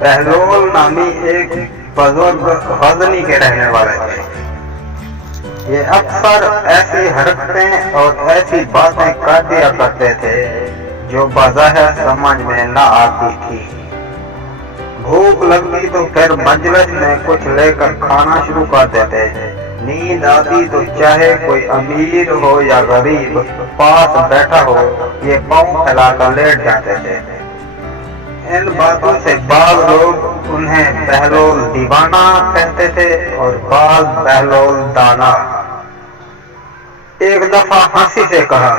बहलोल नामी एक बुजुर्ग गजनी के रहने वाले थे। ये अक्सर ऐसी हरकतें और ऐसी बातें कर दिया करते थे जो बज़ाहिर समझ में न आती थी। भूख लगती तो फिर मजलिस में कुछ लेकर खाना शुरू कर देते थे। नींद आती तो चाहे कोई अमीर हो या गरीब पास बैठा हो, ये पाँव फैलाकर लेट जाते थे। इन बातों से बाज़ लोग उन्हें बहलोल दीवाना कहते थे और बाज़ बहलोल दाना। एक दफा हंसी से कहा,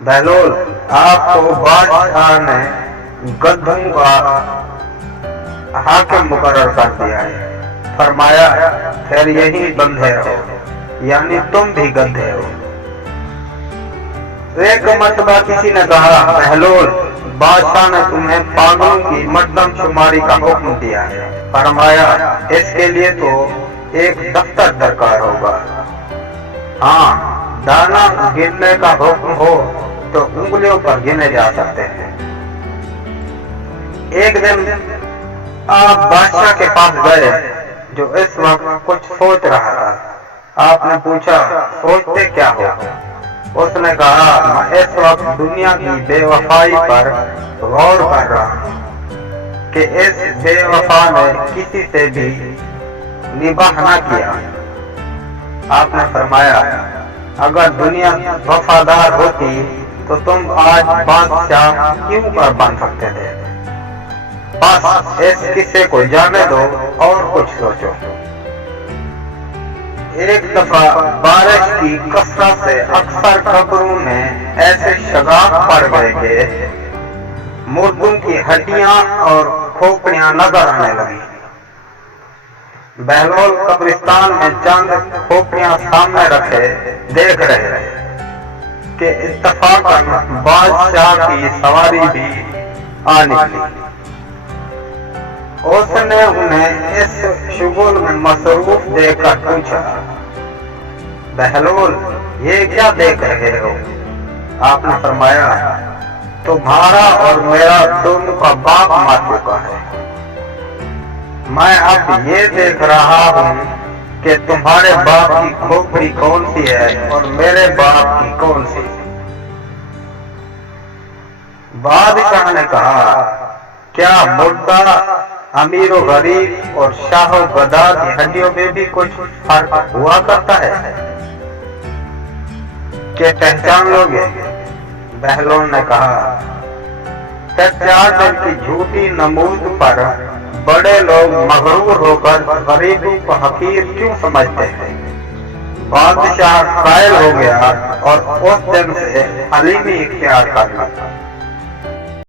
बहलोल, आपको बादशाह ने गद्धों का हाकिम मुकर्रर कर दिया है। फरमाया, फिर यही बंधे रहो, यानी तुम भी गधे हो। एक मर्तबा किसी ने कहा, बहलोल, बादशाह ने तुम्हें पागलों की मर्दमशुमारी का हुक्म दिया है। फरमाया, इसके लिए तो एक दफ्तर दरकार होगा। हाँ, दाना गिनने का हुक्म हो तो उंगलियों पर गिने जा सकते हैं। एक दिन आप बादशाह के पास गए, जो इस वक्त कुछ सोच रहा था। आपने पूछा, सोचते क्या हो? उसने कहा, मैं इस वक्त दुनिया की बेवफाई पर गौर कर रहा हूँ कि इस बेवफा ने किसी से भी निबाह न किया। आपने फरमाया, अगर दुनिया वफादार होती तो तुम आज बादशाह क्यों कर बन सकते थे? बस इस किस्से को जाने दो और कुछ सोचो। एक दफा बारिश की कसरत से अक्सर कब्रों में ऐसे शगाफ पड़ गए कि मुर्दों की हड्डियां और खोपड़ियां नजर आने लगी। बहलोल कब्रिस्तान में चंद खोपड़ियां सामने रखे देख रहे थे कि इत्तफाकन बादशाह की सवारी भी आ निकली। उसने उन्हें इस शुगुल में मसरूफ देखकर पूछा, बहलोल, ये क्या देख रहे हो? आपने फरमाया, तुम्हारा और मेरा दोनों का बाप मर चुका है। मैं अब ये देख रहा हूँ कि तुम्हारे बाप की खोपड़ी कौन सी है और मेरे बाप की कौन सी। बादशाह ने कहा, क्या मुर्दा अमीर और गरीब और शाह और गदा की हड्डियों में भी कुछ फर्क हुआ करता है कि पहचान लोगे? बहलोल ने कहा, 4 दिन की झूठी नमूद पर बड़े लोग मगरूर होकर गरीबों को हकीर क्यों समझते हैं? बादशाह कायल हो गया और उस दिन से हलीमी इख्तियार कर लिया।